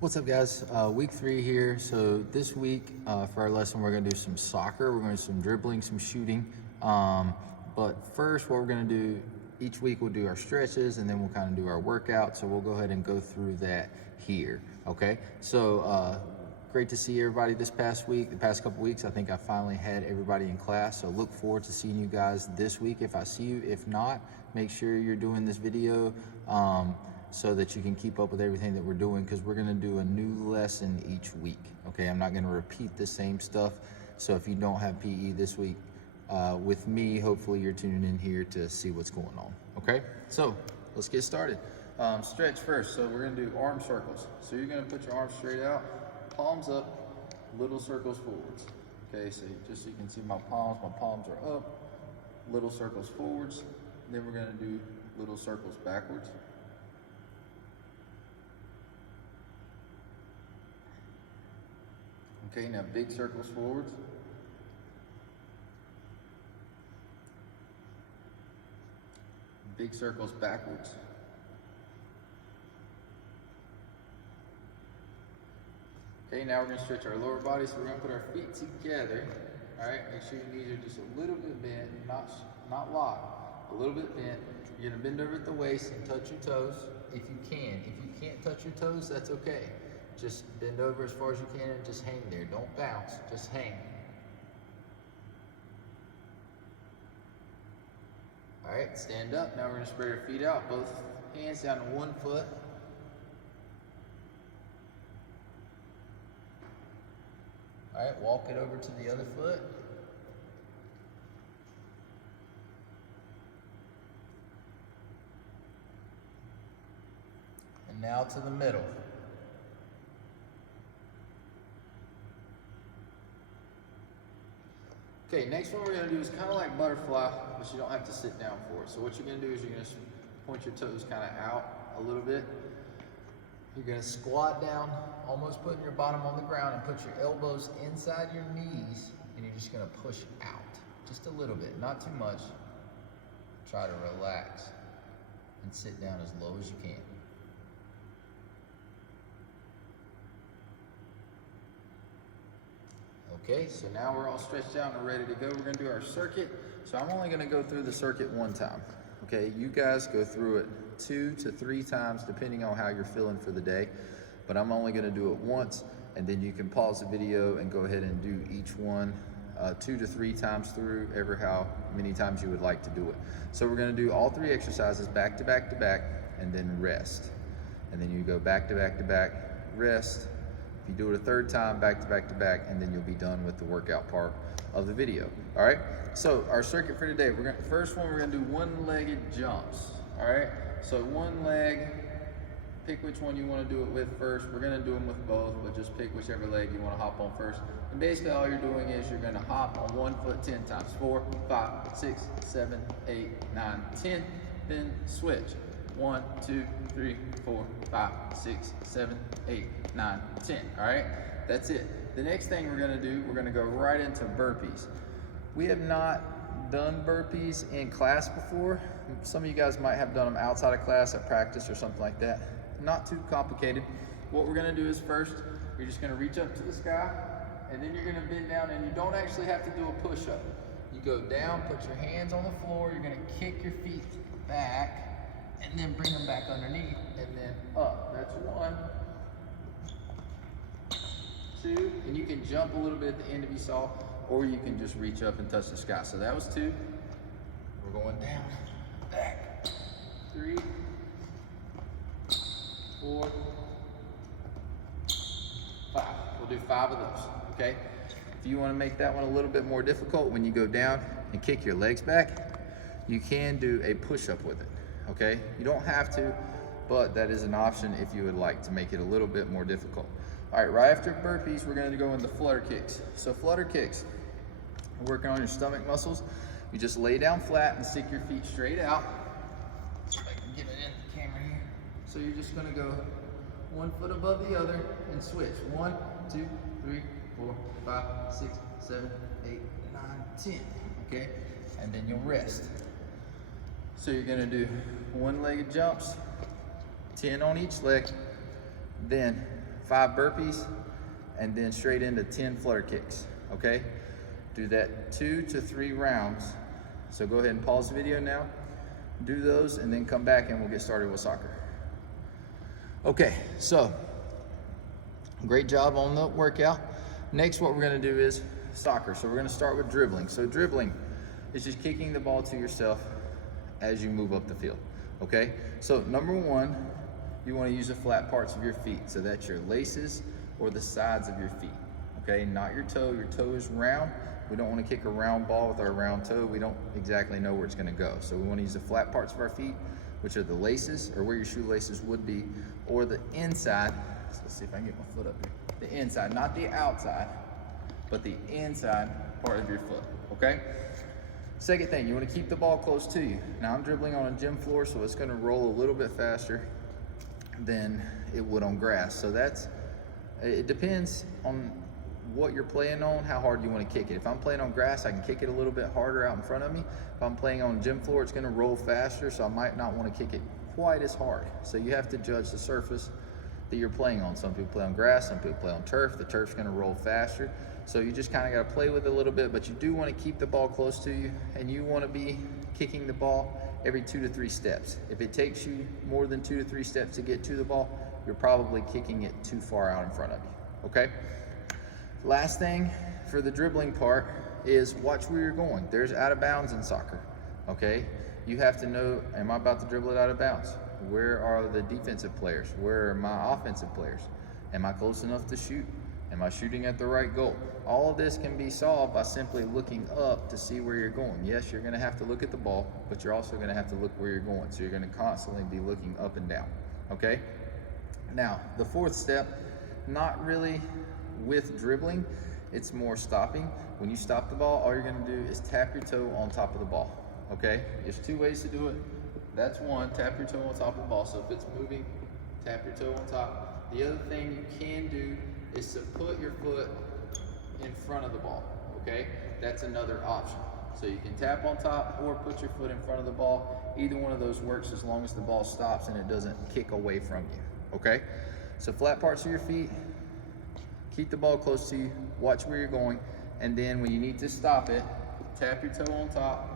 What's up, guys? Week 3 here. So this week for our lesson, we're gonna do some soccer. We're gonna do some dribbling, some shooting. But first, what we're gonna do, each week we'll do our stretches and then we'll kind of do our workout. So we'll go ahead and go through that here, okay? So great to see everybody this past week. The past couple weeks, I think I finally had everybody in class. So look forward to seeing you guys this week if I see you. If not, make sure you're doing this video so that you can keep up with everything that we're doing, because we're gonna do a new lesson each week, okay? I'm not gonna repeat the same stuff. So if you don't have PE this week with me, hopefully you're tuning in here to see what's going on, okay? So let's get started. Stretch first. So we're gonna do arm circles. So you're gonna put your arms straight out, palms up, little circles forwards. Okay, so just so you can see my palms are up, little circles forwards. Then we're gonna do little circles backwards. Okay, now big circles forwards. Big circles backwards. Okay, now we're gonna stretch our lower body, so we're gonna put our feet together. All right, make sure your knees are just a little bit bent, not locked, a little bit bent. You're gonna bend over at the waist and touch your toes if you can. If you can't touch your toes, that's okay. Just bend over as far as you can and just hang there. Don't bounce, just hang. All right, stand up. Now we're gonna spread our feet out, both hands down to one foot. All right, walk it over to the other foot. And now to the middle. Okay, next one we're gonna do is kind of like butterfly, but you don't have to sit down for it. So what you're gonna do is you're gonna point your toes kind of out a little bit. You're gonna squat down, almost putting your bottom on the ground, and put your elbows inside your knees, and you're just gonna push out, just a little bit, not too much. Try to relax and sit down as low as you can. Okay, so now we're all stretched out and ready to go. We're gonna do our circuit. So I'm only gonna go through the circuit one time. Okay, you guys go through it 2 to 3 times, depending on how you're feeling for the day. But I'm only gonna do it once, and then you can pause the video and go ahead and do each one 2 to 3 times through, ever how many times you would like to do it. So we're gonna do all 3 exercises back to back to back, and then rest. And then you go back to back to back, rest. If you do it a 3rd time, back to back to back, and then you'll be done with the workout part of the video. All right, so our circuit for today, first one, we're gonna do one-legged jumps. All right, so one leg, pick which one you wanna do it with first. We're gonna do them with both, but just pick whichever leg you wanna hop on first. And basically all you're doing is you're gonna hop on one foot 10 times, 4, 5, 6, 7, 8, 9, 10, then switch. 1, 2, 3, 4, 5, 6, 7, 8, 9, 10. All right, that's it. The next thing we're gonna do, we're gonna go right into burpees. We have not done burpees in class before. Some of you guys might have done them outside of class at practice or something like that. Not too complicated. What we're gonna do is first, you're just gonna reach up to the sky, and then you're gonna bend down, and you don't actually have to do a push-up. You go down, put your hands on the floor, you're gonna kick your feet back, and then bring them back underneath, and then up. That's 1, 2, and you can jump a little bit at the end if you saw, or you can just reach up and touch the sky. So that was 2. We're going down, back, 3, 4, 5. We'll do 5 of those, okay? If you wanna make that one a little bit more difficult, when you go down and kick your legs back, you can do a push-up with it. Okay, you don't have to, but that is an option if you would like to make it a little bit more difficult. All right, right after burpees, we're gonna go into flutter kicks. So flutter kicks, working on your stomach muscles. You just lay down flat and stick your feet straight out. See if I can get it in the camera here. So you're just gonna go 1 foot above the other and switch. 1, 2, 3, 4, 5, 6, 7, 8, 9, 10, okay? And then you'll rest. So you're gonna do one-legged jumps, 10 on each leg, then 5 burpees, and then straight into 10 flutter kicks, okay? Do that 2 to 3 rounds. So go ahead and pause the video now, do those, and then come back and we'll get started with soccer. Okay, so great job on the workout. Next, what we're gonna do is soccer. So we're gonna start with dribbling. So dribbling is just kicking the ball to yourself as you move up the field, okay? So number one, you wanna use the flat parts of your feet. So that's your laces or the sides of your feet, okay? Not your toe. Your toe is round. We don't wanna kick a round ball with our round toe. We don't exactly know where it's gonna go. So we wanna use the flat parts of our feet, which are the laces, or where your shoelaces would be, or the inside. So let's see if I can get my foot up here. The inside, not the outside, but the inside part of your foot, okay? Second thing, you wanna keep the ball close to you. Now I'm dribbling on a gym floor, so it's gonna roll a little bit faster than it would on grass. So it depends on what you're playing on, how hard you wanna kick it. If I'm playing on grass, I can kick it a little bit harder out in front of me. If I'm playing on a gym floor, it's gonna roll faster, so I might not wanna kick it quite as hard. So you have to judge the surface that you're playing on. Some people play on grass, some people play on turf. The turf's gonna roll faster. So you just kind of got to play with it a little bit, but you do want to keep the ball close to you, and you want to be kicking the ball every 2 to 3 steps. If it takes you more than 2 to 3 steps to get to the ball, you're probably kicking it too far out in front of you, okay? Last thing for the dribbling part is watch where you're going. There's out of bounds in soccer, okay? You have to know, am I about to dribble it out of bounds? Where are the defensive players? Where are my offensive players? Am I close enough to shoot? Am I shooting at the right goal? All of this can be solved by simply looking up to see where you're going. Yes, you're gonna have to look at the ball, but you're also gonna have to look where you're going. So you're gonna constantly be looking up and down, okay? Now, the fourth step, not really with dribbling, it's more stopping. When you stop the ball, all you're gonna do is tap your toe on top of the ball, okay? There's 2 ways to do it. That's one, tap your toe on top of the ball. So if it's moving, tap your toe on top. The other thing you can do is to put your foot in front of the ball, okay? That's another option. So you can tap on top or put your foot in front of the ball. Either one of those works as long as the ball stops and it doesn't kick away from you, okay? So flat parts of your feet, keep the ball close to you, watch where you're going, and then when you need to stop it, tap your toe on top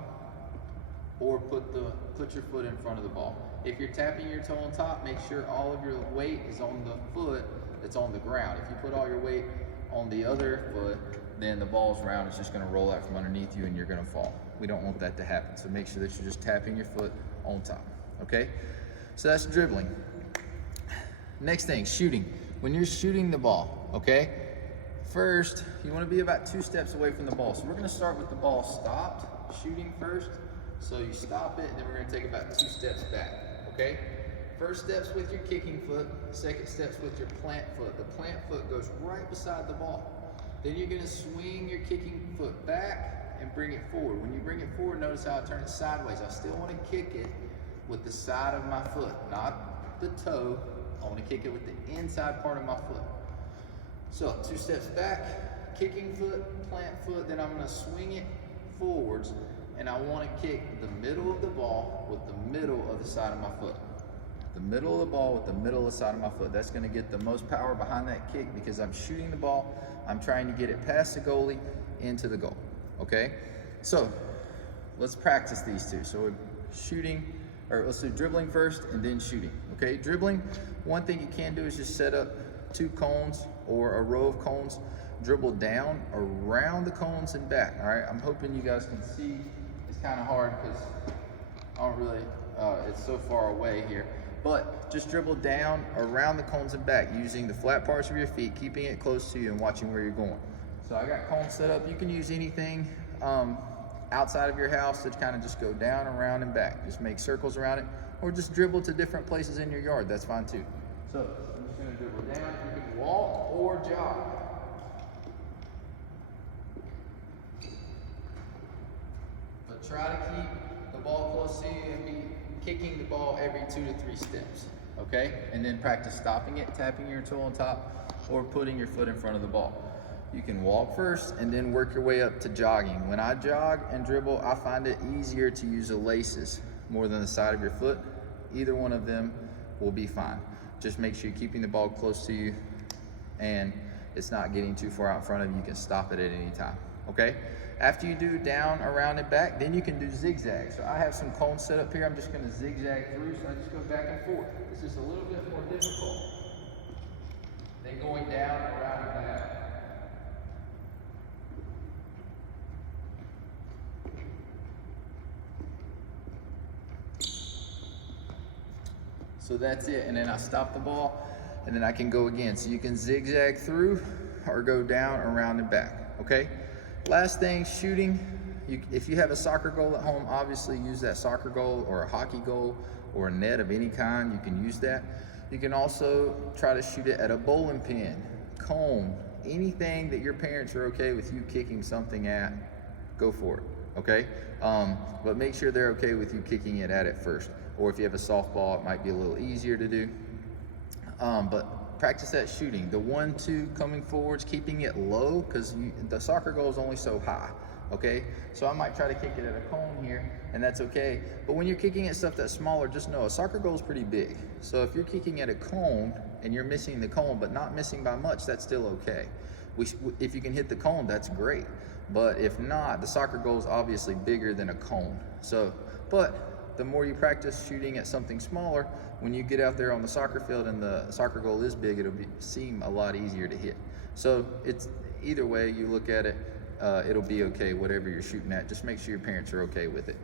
or put your foot in front of the ball. If you're tapping your toe on top, make sure all of your weight is on the foot that's on the ground. If you put all your weight on the other foot, then the ball's round, it's just gonna roll out from underneath you and you're gonna fall. We don't want that to happen. So make sure that you're just tapping your foot on top, okay? So that's dribbling. Next thing, shooting. When you're shooting the ball, okay? First, you wanna be about 2 steps away from the ball. So we're gonna start with the ball stopped, shooting first. So you stop it, and then we're gonna take about 2 steps back, okay? First steps with your kicking foot, second steps with your plant foot. The plant foot goes right beside the ball. Then you're gonna swing your kicking foot back and bring it forward. When you bring it forward, notice how I turn it sideways. I still wanna kick it with the side of my foot, not the toe. I wanna kick it with the inside part of my foot. So 2 steps back, kicking foot, plant foot, then I'm gonna swing it forwards, and I wanna kick the middle of the ball with the middle of the side of my foot. The middle of the ball with the middle of the side of my foot. That's gonna get the most power behind that kick because I'm shooting the ball. I'm trying to get it past the goalie into the goal, okay? So let's practice these two. So we're shooting, or let's do dribbling first and then shooting, okay? Dribbling, one thing you can do is just set up 2 cones or a row of cones, dribble down around the cones and back, all right? I'm hoping you guys can see. It's kind of hard because I don't really, it's so far away here. But just dribble down around the cones and back using the flat parts of your feet, keeping it close to you and watching where you're going. So I got cones set up. You can use anything outside of your house to kind of just go down, around, and back. Just make circles around it, or just dribble to different places in your yard. That's fine too. So I'm just gonna dribble down. You can walk or jog. But try to keep the ball close to you and be kicking the ball every 2 to 3 steps, okay? And then practice stopping it, tapping your toe on top, or putting your foot in front of the ball. You can walk first and then work your way up to jogging. When I jog and dribble, I find it easier to use the laces more than the side of your foot. Either one of them will be fine. Just make sure you're keeping the ball close to you and it's not getting too far out in front of you, you can stop it at any time, okay? After you do down, around, and back, then you can do zigzag. So I have some cones set up here. I'm just gonna zigzag through, so I just go back and forth. It's just a little bit more difficult than going down, around, and back. So that's it, and then I stop the ball, and then I can go again. So you can zigzag through or go down, around, and back, okay? Last thing, shooting. If you have a soccer goal at home, obviously use that soccer goal or a hockey goal or a net of any kind, you can use that. You can also try to shoot it at a bowling pin, cone, anything that your parents are okay with you kicking something at, go for it, okay? But make sure they're okay with you kicking it at it first. Or if you have a softball, it might be a little easier to do. But practice that shooting. The 1-2 coming forwards, keeping it low, because the soccer goal is only so high, okay? So I might try to kick it at a cone here, and that's okay. But when you're kicking at stuff that's smaller, just know a soccer goal is pretty big. So if you're kicking at a cone and you're missing the cone, but not missing by much, that's still okay. If you can hit the cone, that's great. But if not, the soccer goal is obviously bigger than a cone. So, but the more you practice shooting at something smaller, when you get out there on the soccer field and the soccer goal is big, it'll seem a lot easier to hit. So it's either way you look at it, it'll be okay, whatever you're shooting at. Just make sure your parents are okay with it.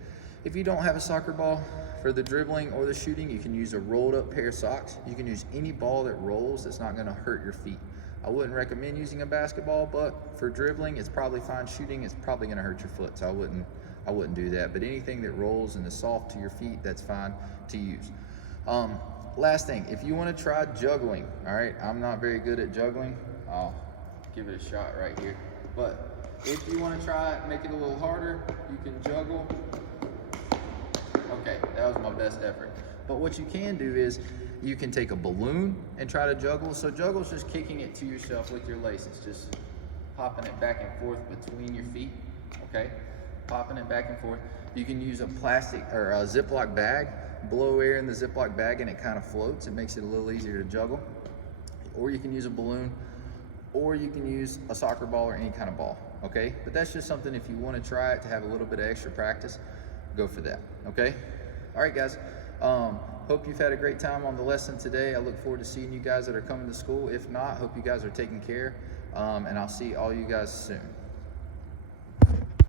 If you don't have a soccer ball, for the dribbling or the shooting, you can use a rolled up pair of socks. You can use any ball that rolls that's not gonna hurt your feet. I wouldn't recommend using a basketball, but for dribbling, it's probably fine. Shooting, it's probably gonna hurt your foot, so I wouldn't do that. But anything that rolls and is soft to your feet, that's fine to use. Last thing, if you want to try juggling, all right, I'm not very good at juggling. I'll give it a shot right here. But if you want to try it, make it a little harder, you can juggle. Okay, that was my best effort. But what you can do is you can take a balloon and try to juggle. So juggle is just kicking it to yourself with your laces, just popping it back and forth between your feet, okay? Popping it back and forth. You can use a plastic or a Ziploc bag, blow air in the Ziploc bag and it kind of floats. It makes it a little easier to juggle. Or you can use a balloon, or you can use a soccer ball or any kind of ball, okay? But that's just something, if you want to try it to have a little bit of extra practice, go for that, okay? All right, guys. Hope you've had a great time on the lesson today. I look forward to seeing you guys that are coming to school. If not, hope you guys are taking care, and I'll see all you guys soon.